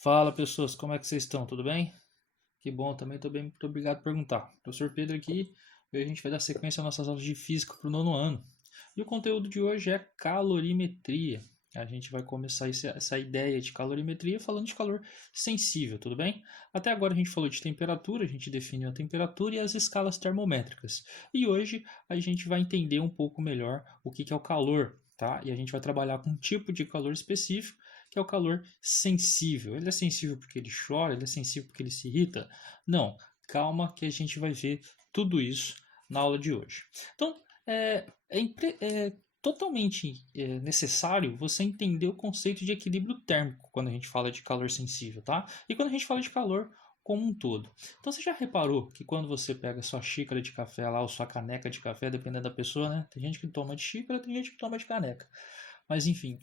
Fala pessoas, como é que vocês estão? Tudo bem? Que bom, também estou bem, muito obrigado por perguntar. Professor Pedro aqui, e a gente vai dar sequência às nossas aulas de física para o nono ano. E o conteúdo de hoje é calorimetria. A gente vai começar essa ideia de calorimetria falando de calor sensível, tudo bem? Até agora a gente falou de temperatura, a gente definiu a temperatura e as escalas termométricas. E hoje a gente vai entender um pouco melhor o que é o calor, tá? E a gente vai trabalhar com um tipo de calor específico, que é o calor sensível. Ele é sensível porque ele chora, ele é sensível porque ele se irrita? Não, calma que a gente vai ver tudo isso na aula de hoje. Então, é totalmente necessário você entender o conceito de equilíbrio térmico quando a gente fala de calor sensível, tá? E quando a gente fala de calor como um todo. Então você já reparou que quando você pega sua xícara de café lá ou sua caneca de café, dependendo da pessoa, né? Tem gente que toma de xícara, tem gente que toma de caneca. Mas enfim,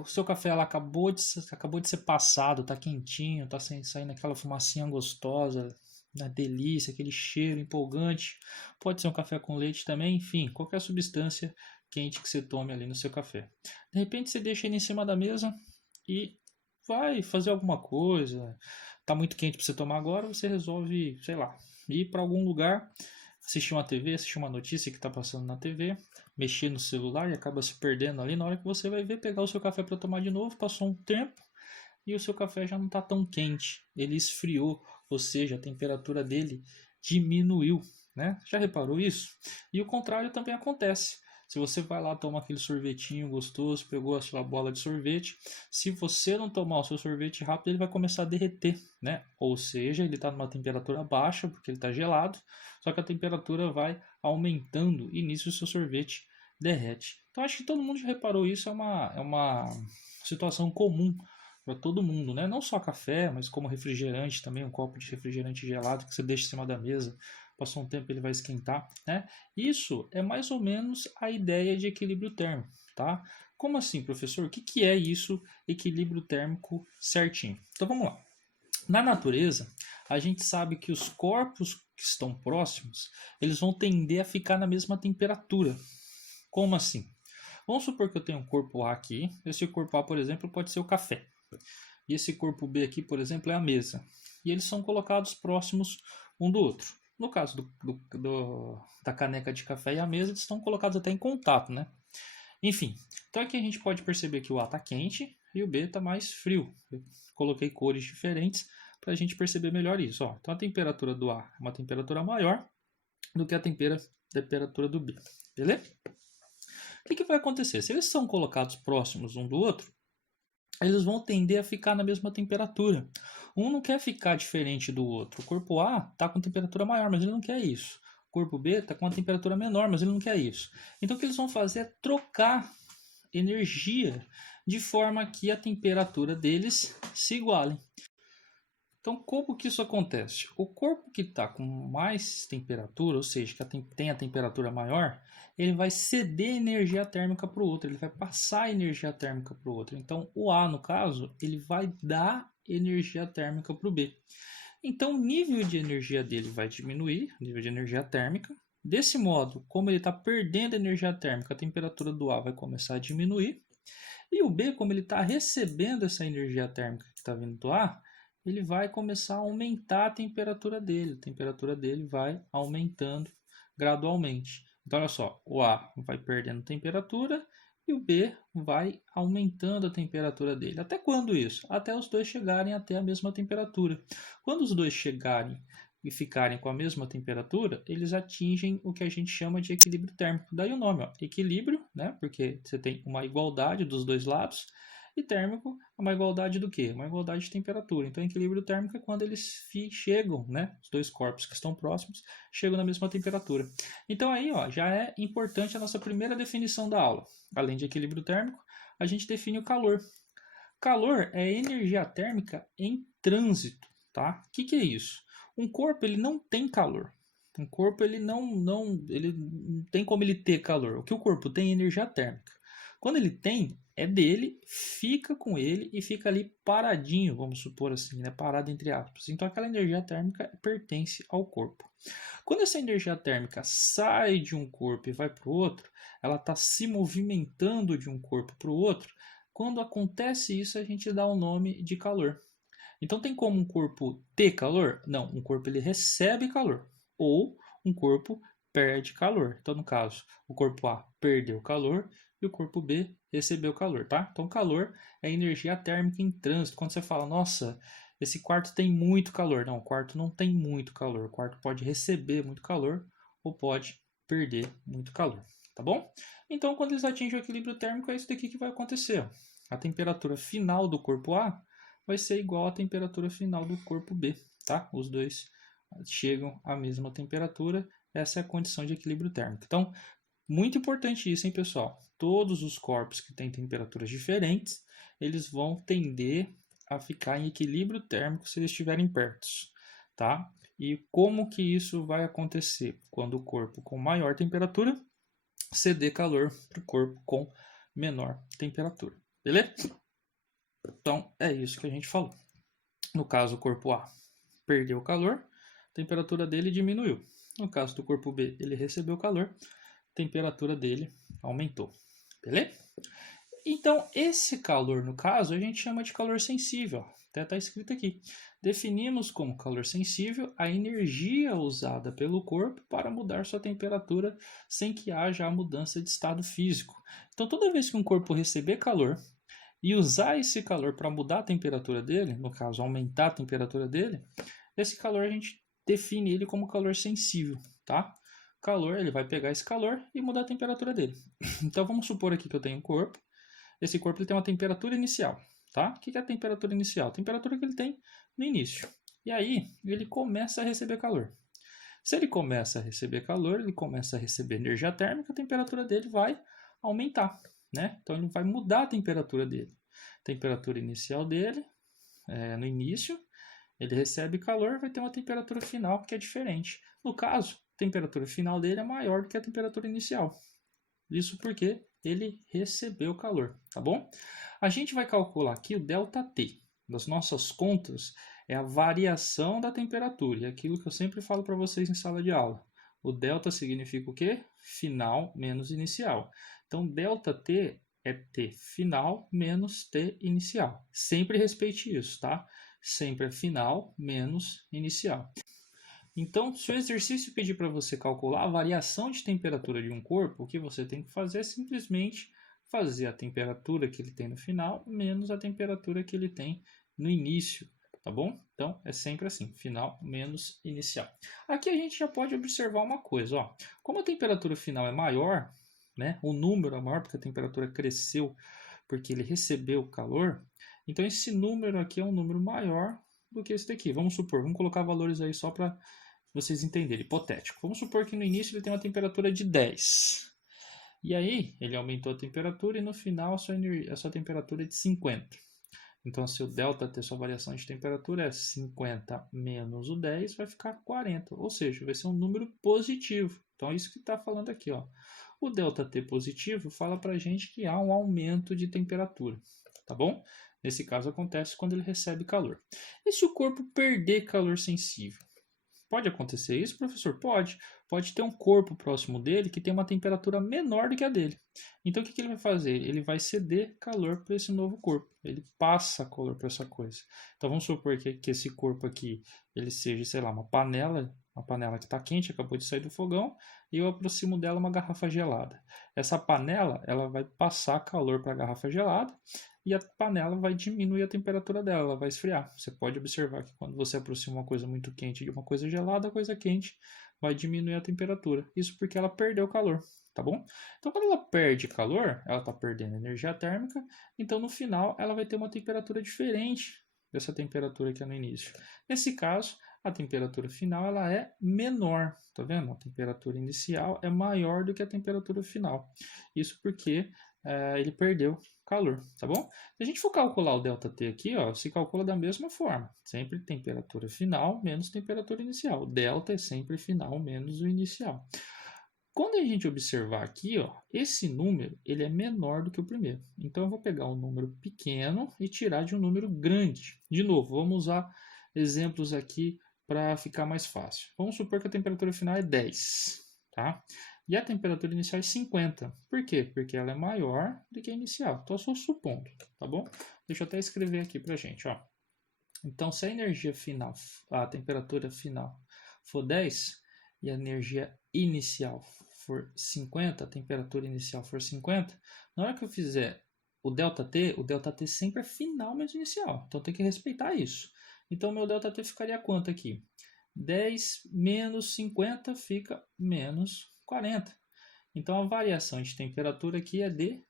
o seu café lá acabou de ser passado, tá quentinho, tá saindo aquela fumacinha gostosa, uma delícia, aquele cheiro empolgante. Pode ser um café com leite também, enfim, qualquer substância quente que você tome ali no seu café. De repente você deixa ele em cima da mesa e vai fazer alguma coisa. Tá muito quente para você tomar agora, você resolve, sei lá, ir para algum lugar, assistir uma TV, assistir uma notícia que está passando na TV, mexer no celular e acaba se perdendo ali. Na hora que você vai ver, pegar o seu café para tomar de novo, passou um tempo e o seu café já não está tão quente, ele esfriou, ou seja, a temperatura dele diminuiu, né? Já reparou isso? E o contrário também acontece. Se você vai lá tomar aquele sorvetinho gostoso, pegou a sua bola de sorvete, se você não tomar o seu sorvete rápido, ele vai começar a derreter, né? Ou seja, ele está numa temperatura baixa porque ele está gelado, só que a temperatura vai aumentando e nisso o seu sorvete derrete. Então acho que todo mundo já reparou isso, é uma situação comum para todo mundo, né? Não só café, mas como refrigerante também, um copo de refrigerante gelado que você deixa em cima da mesa, passou um tempo ele vai esquentar, né? Isso é mais ou menos a ideia de equilíbrio térmico, tá? Como assim, professor? O que é isso, equilíbrio térmico certinho? Então vamos lá. Na natureza, a gente sabe que os corpos que estão próximos, eles vão tender a ficar na mesma temperatura. Como assim? Vamos supor que eu tenho um corpo A aqui. Esse corpo A, por exemplo, pode ser o café. E esse corpo B aqui, por exemplo, é a mesa. E eles são colocados próximos um do outro. No caso da caneca de café e a mesa, eles estão colocados até em contato, né? Enfim, então aqui a gente pode perceber que o A está quente e o B está mais frio. Eu coloquei cores diferentes para a gente perceber melhor isso. Ó, então a temperatura do A é uma temperatura maior do que a temperatura do B. Beleza? O que vai acontecer? Se eles são colocados próximos um do outro, eles vão tender a ficar na mesma temperatura. Um não quer ficar diferente do outro. O corpo A está com temperatura maior, mas ele não quer isso. O corpo B está com uma temperatura menor, mas ele não quer isso. Então o que eles vão fazer é trocar energia de forma que a temperatura deles se iguale. Então, como que isso acontece? O corpo que está com mais temperatura, ou seja, que tem a temperatura maior, ele vai ceder energia térmica para o outro, ele vai passar energia térmica para o outro. Então, o A, no caso, ele vai dar energia térmica para o B. Então, o nível de energia dele vai diminuir, nível de energia térmica. Desse modo, como ele está perdendo energia térmica, a temperatura do A vai começar a diminuir. E o B, como ele está recebendo essa energia térmica que está vindo do A, ele vai começar a aumentar a temperatura dele. A temperatura dele vai aumentando gradualmente. Então, olha só, o A vai perdendo temperatura e o B vai aumentando a temperatura dele. Até quando isso? Até os dois chegarem até a mesma temperatura. Quando os dois chegarem e ficarem com a mesma temperatura, eles atingem o que a gente chama de equilíbrio térmico. Daí o nome, ó, equilíbrio, né? Porque você tem uma igualdade dos dois lados, e térmico é uma igualdade do quê? Uma igualdade de temperatura. Então, equilíbrio térmico é quando eles chegam, né? Os dois corpos que estão próximos chegam na mesma temperatura. Então, aí, ó, já é importante a nossa primeira definição da aula. Além de equilíbrio térmico, a gente define o calor. Calor é energia térmica em trânsito, tá? O que é isso? Um corpo ele não tem calor. Um corpo ele não tem como ele ter calor. O que o corpo tem é energia térmica. Quando ele tem, é dele, fica com ele e fica ali paradinho, vamos supor assim, né? Parado entre aspas. Então aquela energia térmica pertence ao corpo. Quando essa energia térmica sai de um corpo e vai para o outro, ela está se movimentando de um corpo para o outro. Quando acontece isso, a gente dá o nome de calor. Então tem como um corpo ter calor? Não, um corpo ele recebe calor ou um corpo perde calor. Então no caso, o corpo A perdeu calor e o corpo B recebeu calor, tá? Então calor é energia térmica em trânsito. Quando você fala, nossa, esse quarto tem muito calor. Não, o quarto não tem muito calor. O quarto pode receber muito calor ou pode perder muito calor, tá bom? Então quando eles atingem o equilíbrio térmico é isso daqui que vai acontecer. A temperatura final do corpo A vai ser igual à temperatura final do corpo B, tá? Os dois chegam à mesma temperatura, essa é a condição de equilíbrio térmico. Então, muito importante isso, hein, pessoal? Todos os corpos que têm temperaturas diferentes, eles vão tender a ficar em equilíbrio térmico se eles estiverem perto, tá? E como que isso vai acontecer? Quando o corpo com maior temperatura ceder calor para o corpo com menor temperatura, beleza? Então, é isso que a gente falou. No caso, o corpo A perdeu calor, a temperatura dele diminuiu. No caso do corpo B, ele recebeu calor, a temperatura dele aumentou. Beleza? Então, esse calor, no caso, a gente chama de calor sensível. Até está escrito aqui. Definimos como calor sensível a energia usada pelo corpo para mudar sua temperatura sem que haja a mudança de estado físico. Então, toda vez que um corpo receber calor e usar esse calor para mudar a temperatura dele, no caso, aumentar a temperatura dele, esse calor a gente define ele como calor sensível, tá? Calor, ele vai pegar esse calor e mudar a temperatura dele. Então vamos supor aqui que eu tenho um corpo. Esse corpo ele tem uma temperatura inicial, tá? O que é a temperatura inicial? A temperatura que ele tem no início. E aí ele começa a receber calor. Se ele começa a receber calor, ele começa a receber energia térmica, a temperatura dele vai aumentar, né? Então ele vai mudar a temperatura dele. A temperatura inicial dele, no início, ele recebe calor, vai ter uma temperatura final que é diferente. No caso, a temperatura final dele é maior do que a temperatura inicial. Isso porque ele recebeu calor, tá bom? A gente vai calcular aqui o ΔT. Das nossas contas, é a variação da temperatura. E aquilo que eu sempre falo para vocês em sala de aula. O delta significa o quê? Final menos inicial. Então, ΔT é T final menos T inicial. Sempre respeite isso, tá? Sempre é final menos inicial. Então, se o exercício pedir para você calcular a variação de temperatura de um corpo, o que você tem que fazer é simplesmente fazer a temperatura que ele tem no final menos a temperatura que ele tem no início, tá bom? Então, é sempre assim, final menos inicial. Aqui a gente já pode observar uma coisa, ó. Como a temperatura final é maior, né? O número é maior porque a temperatura cresceu porque ele recebeu calor, então esse número aqui é um número maior do que esse daqui. Vamos supor, vamos colocar valores aí só para vocês entenderem, hipotético. Vamos supor que no início ele tem uma temperatura de 10. E aí ele aumentou a temperatura e no final a sua temperatura é de 50. Então se o ΔT, sua variação de temperatura é 50 menos o 10, vai ficar 40. Ou seja, vai ser um número positivo. Então é isso que está falando aqui, ó. O ΔT positivo fala para a gente que há um aumento de temperatura, tá bom? Nesse caso acontece quando ele recebe calor. E se o corpo perder calor sensível? Pode acontecer isso, professor? Pode. Pode ter um corpo próximo dele que tem uma temperatura menor do que a dele. Então o que ele vai fazer? Ele vai ceder calor para esse novo corpo. Ele passa calor para essa coisa. Então vamos supor que esse corpo aqui ele seja, sei lá, uma panela que está quente, acabou de sair do fogão, e eu aproximo dela uma garrafa gelada. Essa panela ela vai passar calor para a garrafa gelada e a panela vai diminuir a temperatura dela, ela vai esfriar. Você pode observar que quando você aproxima uma coisa muito quente de uma coisa gelada, a coisa quente vai diminuir a temperatura. Isso porque ela perdeu calor, tá bom? Então, quando ela perde calor, ela está perdendo energia térmica, então no final ela vai ter uma temperatura diferente dessa temperatura que é no início. Nesse caso, a temperatura final ela é menor, tá vendo? A temperatura inicial é maior do que a temperatura final. Isso porque ele perdeu calor, tá bom? Se a gente for calcular o ΔT aqui, ó, se calcula da mesma forma. Sempre temperatura final menos temperatura inicial. O delta é sempre final menos o inicial. Quando a gente observar aqui, ó, esse número ele é menor do que o primeiro. Então eu vou pegar um número pequeno e tirar de um número grande. De novo, vamos usar exemplos aqui para ficar mais fácil. Vamos supor que a temperatura final é 10, tá? E a temperatura inicial é 50. Por quê? Porque ela é maior do que a inicial. Então, eu estou supondo, tá bom? Deixa eu até escrever aqui pra gente, ó. Então, se a energia final, a temperatura final for 10 e a energia inicial for 50, a temperatura inicial for 50, na hora que eu fizer o ΔT sempre é final menos inicial. Então tem que respeitar isso. Então meu ΔT ficaria quanto aqui? 10 menos 50 fica menos 40. Então a variação de temperatura aqui é de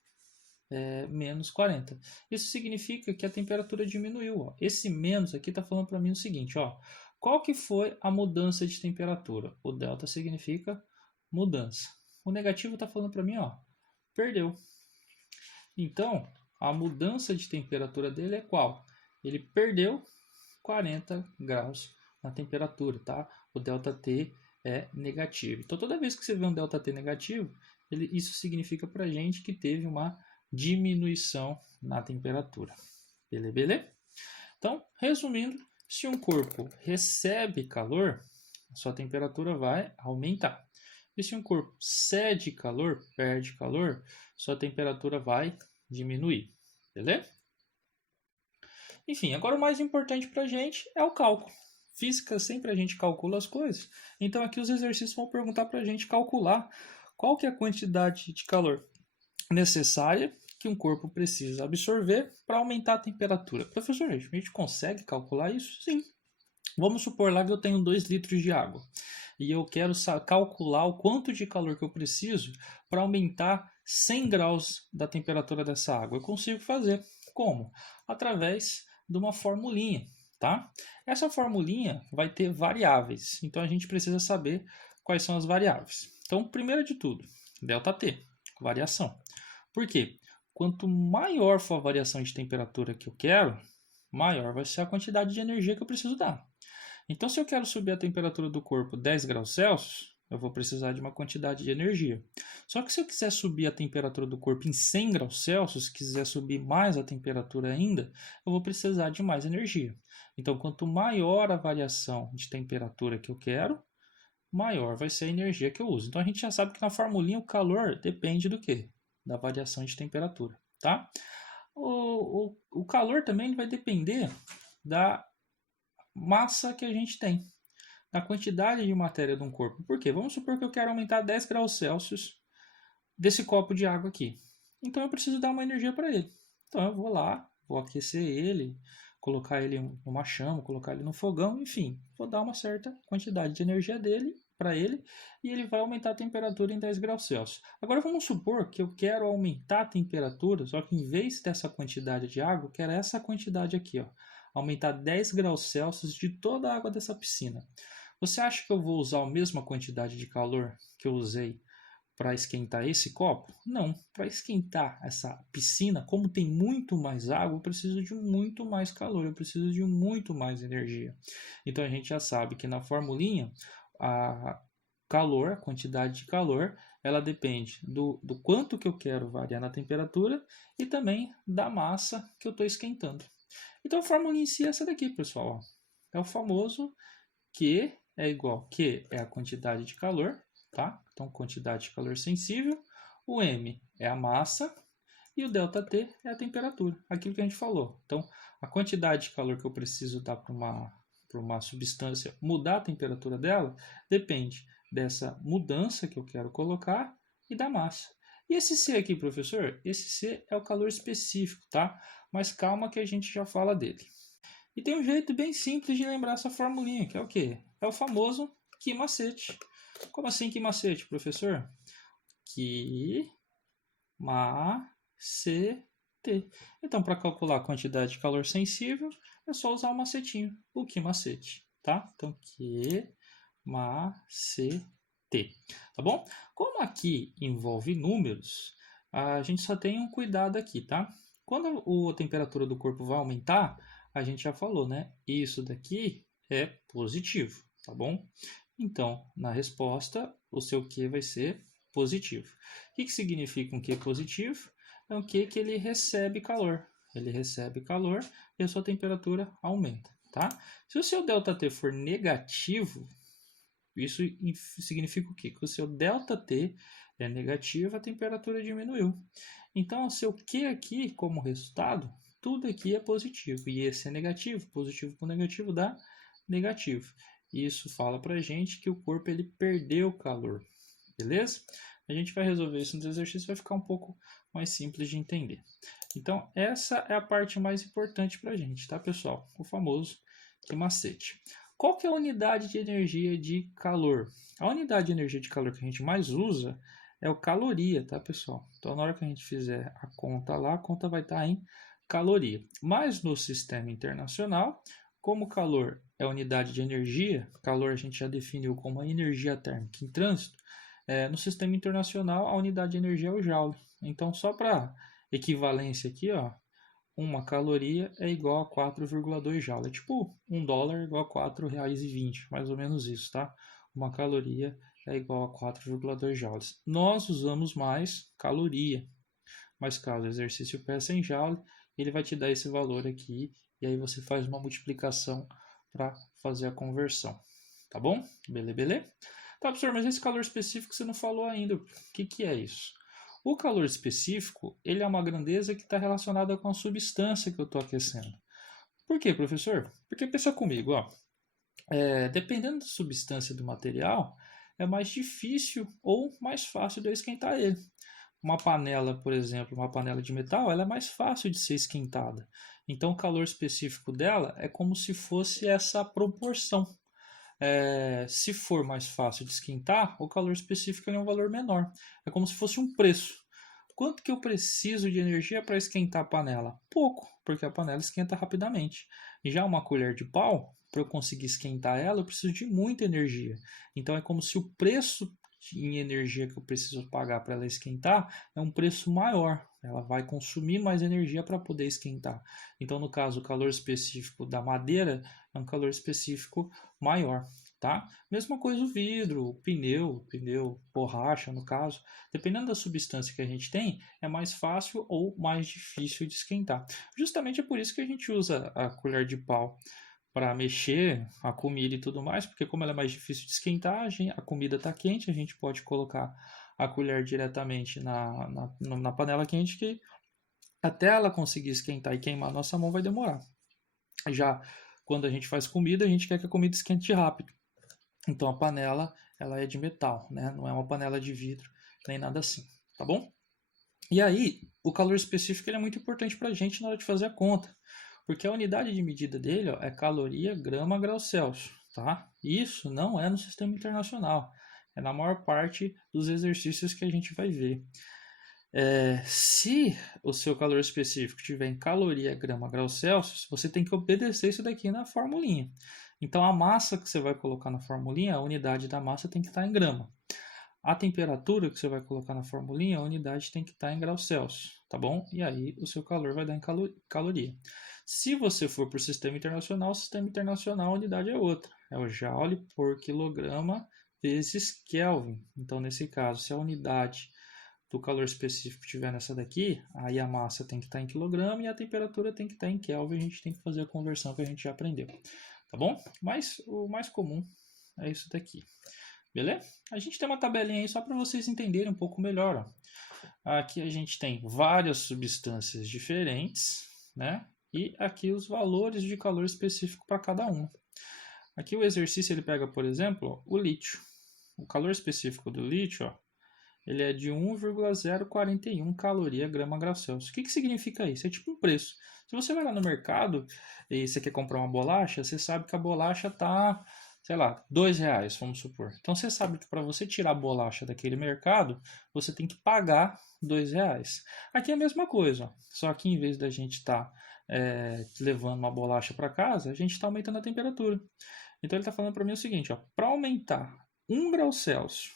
menos 40. Isso significa que a temperatura diminuiu. Ó. Esse menos aqui está falando para mim o seguinte, ó, qual que foi a mudança de temperatura? O delta significa mudança. O negativo está falando para mim, ó, perdeu. Então, a mudança de temperatura dele é qual? Ele perdeu 40 graus na temperatura, tá? O ΔT é negativo. Então, toda vez que você vê um ΔT negativo, isso significa para a gente que teve uma diminuição na temperatura. Beleza? Então, resumindo, se um corpo recebe calor, sua temperatura vai aumentar. E se um corpo cede calor, perde calor, sua temperatura vai diminuir. Beleza? Enfim, agora o mais importante para a gente é o cálculo. Física, sempre a gente calcula as coisas. Então aqui os exercícios vão perguntar para a gente calcular qual que é a quantidade de calor necessária que um corpo precisa absorver para aumentar a temperatura. Professor, a gente consegue calcular isso? Sim. Vamos supor lá que eu tenho 2 litros de água e eu quero calcular o quanto de calor que eu preciso para aumentar 100 graus da temperatura dessa água. Eu consigo fazer. Como? Através de uma formulinha, tá? Essa formulinha vai ter variáveis, então a gente precisa saber quais são as variáveis. Então, primeiro de tudo, ΔT, variação. Por quê? Quanto maior for a variação de temperatura que eu quero, maior vai ser a quantidade de energia que eu preciso dar. Então, se eu quero subir a temperatura do corpo 10 graus Celsius, eu vou precisar de uma quantidade de energia. Só que se eu quiser subir a temperatura do corpo em 100 graus Celsius, quiser subir mais a temperatura ainda, eu vou precisar de mais energia. Então, quanto maior a variação de temperatura que eu quero, maior vai ser a energia que eu uso. Então, a gente já sabe que na formulinha o calor depende do quê? Da variação de temperatura, tá? O calor também vai depender da massa que a gente tem, da quantidade de matéria de um corpo. Por quê? Vamos supor que eu quero aumentar 10 graus Celsius desse copo de água aqui. Então eu preciso dar uma energia para ele. Então eu vou lá, vou aquecer ele, colocar ele numa chama, colocar ele no fogão, enfim, vou dar uma certa quantidade de energia dele para ele e ele vai aumentar a temperatura em 10 graus Celsius. Agora vamos supor que eu quero aumentar a temperatura, só que em vez dessa quantidade de água, eu quero essa quantidade aqui, ó, aumentar 10 graus Celsius de toda a água dessa piscina. Você acha que eu vou usar a mesma quantidade de calor que eu usei para esquentar esse copo? Não, para esquentar essa piscina, como tem muito mais água, eu preciso de muito mais calor, eu preciso de muito mais energia. Então a gente já sabe que na formulinha, a calor, a quantidade de calor, ela depende do quanto que eu quero variar na temperatura e também da massa que eu estou esquentando. Então a fórmula em si é essa daqui, pessoal. É o famoso Q é igual, Q é a quantidade de calor, tá? Então quantidade de calor sensível, o M é a massa e o ΔT é a temperatura, aquilo que a gente falou. Então a quantidade de calor que eu preciso dar para uma substância mudar a temperatura dela depende dessa mudança que eu quero colocar e da massa. E esse C aqui, professor? Esse C é o calor específico, tá? Mas calma que a gente já fala dele. E tem um jeito bem simples de lembrar essa formulinha, que é o quê? É o famoso que macete. Como assim que macete, professor? Que macete. Então, para calcular a quantidade de calor sensível, é só usar o macetinho, o que macete, tá? Então, que macete, tá bom? Como aqui envolve números, a gente só tem um cuidado aqui, tá? Quando a temperatura do corpo vai aumentar, a gente já falou, né? Isso daqui é positivo, tá bom? Então, na resposta, o seu Q vai ser positivo. O que significa um Q positivo? É um Q que ele recebe calor. Ele recebe calor e a sua temperatura aumenta, tá? Se o seu ΔT for negativo, isso significa o quê? Que o seu ΔT é negativo, a temperatura diminuiu. Então, o seu Q aqui, como resultado, tudo aqui é positivo. E esse é negativo, positivo com negativo dá negativo. Isso fala para a gente que o corpo ele perdeu calor, beleza? A gente vai resolver isso nos exercícios, vai ficar um pouco mais simples de entender. Então, essa é a parte mais importante para a gente, tá, pessoal? O famoso macete. Qual que é a unidade de energia de calor? A unidade de energia de calor que a gente mais usa é o caloria, tá, pessoal? Então, na hora que a gente fizer a conta lá, a conta vai estar em caloria. Mas no sistema internacional, como calor é unidade de energia, calor a gente já definiu como a energia térmica em trânsito, no sistema internacional a unidade de energia é o joule. Então, só para equivalência aqui, ó, uma caloria é igual a 4,2 joule. É tipo $1 é igual a R$4,20, mais ou menos isso, tá? Uma caloria é igual a 4,2 joules. Nós usamos mais caloria, mas caso o exercício peça em joule, ele vai te dar esse valor aqui, e aí você faz uma multiplicação para fazer a conversão, tá bom? Beleza? Tá, professor, mas esse calor específico você não falou ainda. O que é isso? O calor específico, ele é uma grandeza que está relacionada com a substância que eu estou aquecendo. Por quê, professor? Porque pensa comigo, ó, dependendo da substância do material, é mais difícil ou mais fácil de eu esquentar ele. Uma panela, por exemplo, uma panela de metal, ela é mais fácil de ser esquentada. Então, o calor específico dela é como se fosse essa proporção. Se for mais fácil de esquentar, o calor específico é um valor menor. É como se fosse um preço. Quanto que eu preciso de energia para esquentar a panela? Pouco, porque a panela esquenta rapidamente. Já uma colher de pau, para eu conseguir esquentar ela, eu preciso de muita energia. Então é como se o preço em energia que eu preciso pagar para ela esquentar é um preço maior. Ela vai consumir mais energia para poder esquentar. Então, no caso, o calor específico da madeira é um calor específico maior, tá? Mesma coisa o vidro, o pneu, borracha, no caso. Dependendo da substância que a gente tem, é mais fácil ou mais difícil de esquentar. Justamente é por isso que a gente usa a colher de pau para mexer a comida e tudo mais, porque como ela é mais difícil de esquentar, a comida está quente, a gente pode colocar a colher diretamente na panela quente, que até ela conseguir esquentar e queimar a nossa mão vai demorar. Já quando a gente faz comida, a gente quer que a comida esquente rápido. Então a panela ela é de metal, né? Não é uma panela de vidro, nem nada assim, tá bom? E aí, o calor específico ele é muito importante para a gente na hora de fazer a conta, porque a unidade de medida dele é caloria, grama, grau Celsius, tá? Isso não é no sistema internacional, é na maior parte dos exercícios que a gente vai ver. Se o seu calor específico estiver em caloria, grama, grau Celsius, você tem que obedecer isso daqui na formulinha. Então, a massa que você vai colocar na formulinha, a unidade da massa tem que estar em grama. A temperatura que você vai colocar na formulinha, a unidade tem que estar em graus Celsius, tá bom? E aí o seu calor vai dar em caloria. Se você for para o sistema internacional, a unidade é outra. É o joule por quilograma vezes Kelvin. Então, nesse caso, se a unidade do calor específico estiver nessa daqui, aí a massa tem que estar em quilograma e a temperatura tem que estar em Kelvin. A gente tem que fazer a conversão que a gente já aprendeu, tá bom? Mas o mais comum é isso daqui. Beleza? A gente tem uma tabelinha aí só para vocês entenderem um pouco melhor. Ó. Aqui a gente tem várias substâncias diferentes, né? E aqui os valores de calor específico para cada uma. Aqui o exercício ele pega, por exemplo, o lítio. O calor específico do lítio, ó, ele é de 1,041 caloria grama grau Celsius. O que significa isso? É tipo um preço. Se você vai lá no mercado e você quer comprar uma bolacha, você sabe que a bolacha está, sei lá, R$2, vamos supor. Então você sabe que para você tirar a bolacha daquele mercado, você tem que pagar R$2. Aqui é a mesma coisa, ó. Só que em vez da gente estar levando uma bolacha para casa, a gente está aumentando a temperatura. Então ele está falando para mim o seguinte, para aumentar 1 grau Celsius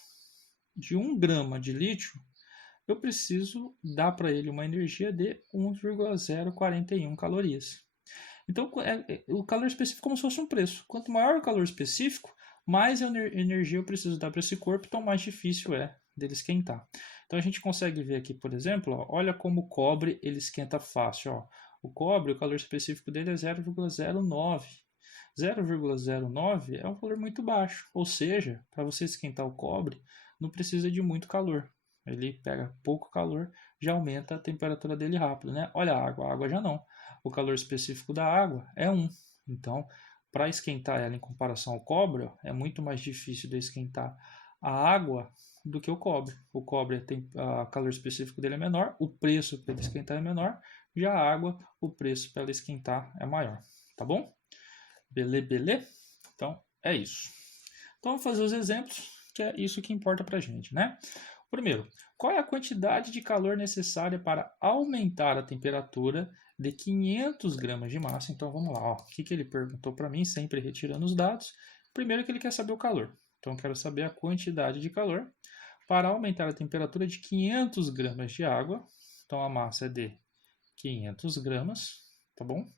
de 1 grama de lítio, eu preciso dar para ele uma energia de 1,041 calorias. Então, o calor específico é como se fosse um preço. Quanto maior o calor específico, mais energia eu preciso dar para esse corpo, então mais difícil é dele esquentar. Então, a gente consegue ver aqui, por exemplo, ó, olha como o cobre ele esquenta fácil. Ó. O cobre, o calor específico dele é 0,09. 0,09 é um valor muito baixo, ou seja, para você esquentar o cobre, não precisa de muito calor. Ele pega pouco calor, já aumenta a temperatura dele rápido, né? Olha a água já não. o calor específico da água é 1. Então, para esquentar ela em comparação ao cobre, ó, é muito mais difícil de esquentar a água do que o cobre. O cobre tem calor específico dele é menor, o preço para ele esquentar é menor, já a água, o preço para ela esquentar é maior. Tá bom? Beleza? Então, é isso. Então, vamos fazer os exemplos, que é isso que importa para a gente, né? Primeiro, qual é a quantidade de calor necessária para aumentar a temperatura de 500 gramas de massa? Então, vamos lá. Ó. O que ele perguntou para mim, sempre retirando os dados. Primeiro que ele quer saber o calor. Então, eu quero saber a quantidade de calor para aumentar a temperatura de 500 gramas de água. Então, a massa é de 500 gramas, tá bom?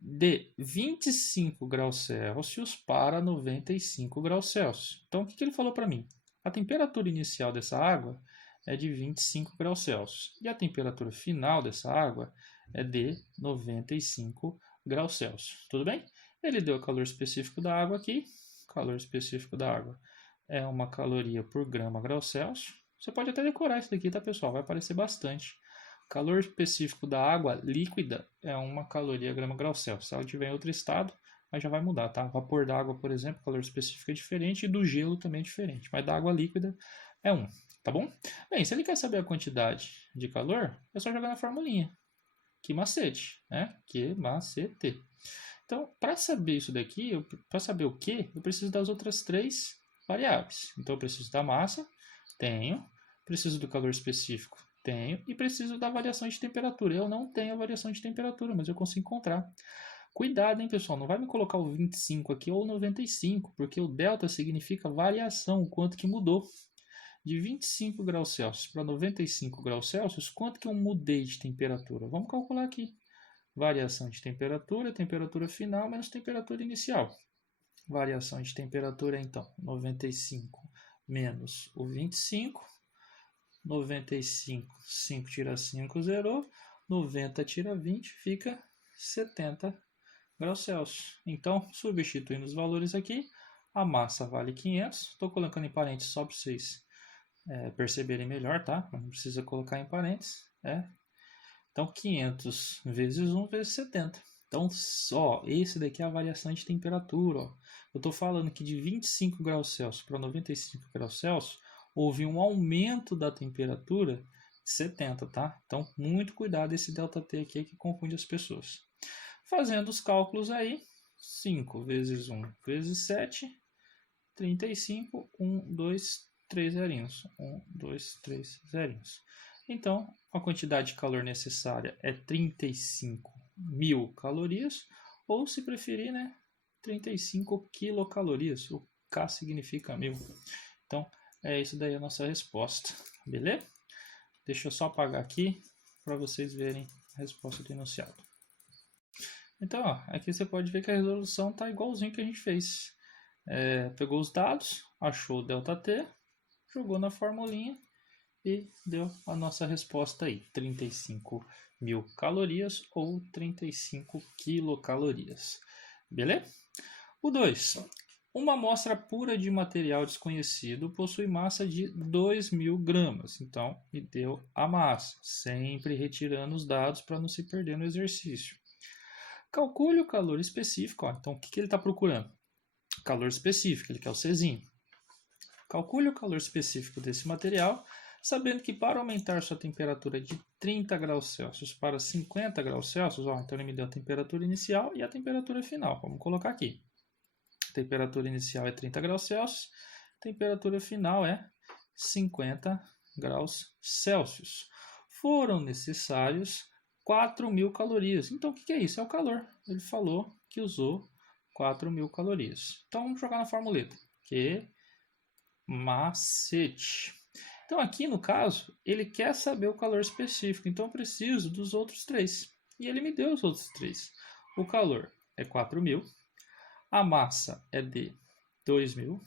De 25 graus Celsius para 95 graus Celsius. Então, o que ele falou para mim? A temperatura inicial dessa água é de 25 graus Celsius e a temperatura final dessa água é de 95 graus Celsius. Tudo bem? Ele deu o calor específico da água aqui. O calor específico da água é uma caloria por grama grau Celsius. Você pode até decorar isso daqui, tá, pessoal? Vai aparecer bastante. Calor específico da água líquida é 1 caloria grama grau Celsius. Se ela estiver em outro estado, aí já vai mudar, tá? Vapor d'água, por exemplo, calor específico é diferente e do gelo também é diferente. Mas da água líquida é 1, tá bom? Bem, se ele quer saber a quantidade de calor, é só jogar na formulinha. Que macete, né? Que macete. Então, para saber isso daqui, para saber o que, eu preciso das outras 3 variáveis. Então, eu preciso da massa, tenho. Preciso do calor específico, tenho. E preciso da variação de temperatura. Eu não tenho a variação de temperatura, mas eu consigo encontrar. Cuidado, hein, pessoal? Não vai me colocar o 25 aqui ou o 95, porque o delta significa variação, o quanto que mudou. De 25 graus Celsius para 95 graus Celsius, quanto que eu mudei de temperatura? Vamos calcular aqui. Variação de temperatura, temperatura final menos temperatura inicial. Variação de temperatura, então, 95 menos o 25. 95, 5 tira 5, zerou. 90 tira 20, fica 70 graus Celsius. Então, substituindo os valores aqui, a massa vale 500. Estou colocando em parênteses só para vocês perceberem melhor, tá? Não precisa colocar em parênteses. Então, 500 vezes 1 vezes 70. Então, só esse daqui é a variação de temperatura. Ó. Eu estou falando que de 25 graus Celsius para 95 graus Celsius, houve um aumento da temperatura de 70, tá? Então, muito cuidado esse ΔT aqui que confunde as pessoas. Fazendo os cálculos aí, 5 vezes 1 vezes 7, 35, 1, 2, 3 zerinhos. 1, 2, 3 zerinhos. Então, a quantidade de calor necessária é 35.000 calorias, ou se preferir, né, 35 quilocalorias. O K significa 1000. Então, é isso daí a nossa resposta, beleza? Deixa eu só apagar aqui para vocês verem a resposta do enunciado. Então, ó, aqui você pode ver que a resolução está igualzinho que a gente fez. Pegou os dados, achou o ΔT, jogou na formulinha e deu a nossa resposta aí, 35.000 calorias ou 35 quilocalorias. Beleza? O 2. Uma amostra pura de material desconhecido possui massa de 2.000 gramas. Então, me deu a massa, sempre retirando os dados para não se perder no exercício. Calcule o calor específico. Ó, então, o que ele está procurando? Calor específico, ele quer o Czinho. Calcule o calor específico desse material, sabendo que para aumentar sua temperatura de 30 graus Celsius para 50 graus Celsius, ó, então ele me deu a temperatura inicial e a temperatura final. Vamos colocar aqui. Temperatura inicial é 30 graus Celsius, temperatura final é 50 graus Celsius. Foram necessários 4.000 calorias. Então, o que é isso? É o calor. Ele falou que usou 4.000 calorias. Então, vamos jogar na formuleta. Que macete. Então, aqui no caso, ele quer saber o calor específico. Então, eu preciso dos outros 3. E ele me deu os outros 3. O calor é 4.000. A massa é de 2.000.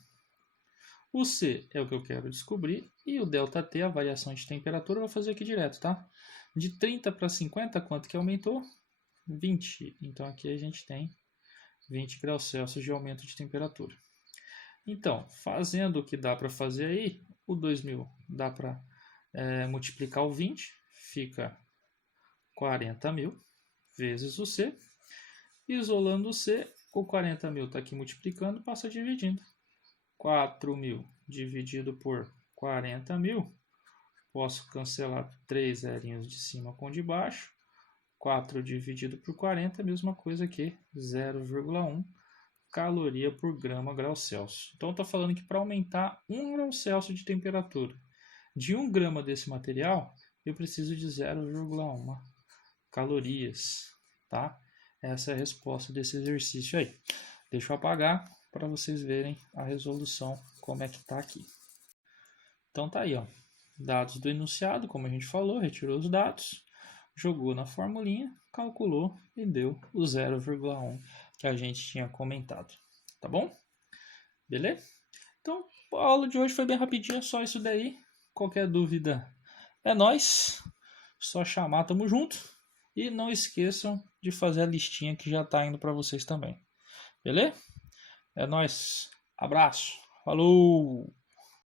O C é o que eu quero descobrir. E o ΔT, a variação de temperatura, eu vou fazer aqui direto, tá? De 30 para 50, quanto que aumentou? 20. Então, aqui a gente tem 20 graus Celsius de aumento de temperatura. Então, fazendo o que dá para fazer aí, o 2.000 dá para multiplicar o 20, fica 40.000. vezes o C. Isolando o C, o 40 mil está aqui multiplicando, passa dividindo. 4 mil dividido por 40 mil. Posso cancelar 3 zerinhos de cima com de baixo. 4 dividido por 40, mesma coisa que 0,1 caloria por grau Celsius. Então está falando que para aumentar 1 grau Celsius de temperatura de 1 grama desse material, eu preciso de 0,1 calorias, tá? Essa é a resposta desse exercício aí. Deixa eu apagar para vocês verem a resolução, como é que está aqui. Então tá aí, ó. Dados do enunciado, como a gente falou, retirou os dados, jogou na formulinha, calculou e deu o 0,1 que a gente tinha comentado. Tá bom? Beleza? Então, a aula de hoje foi bem rapidinha, só isso daí. Qualquer dúvida é nóis. Só chamar, tamo junto. E não esqueçam de fazer a listinha que já tá indo para vocês também. Beleza? É nóis. Abraço. Falou!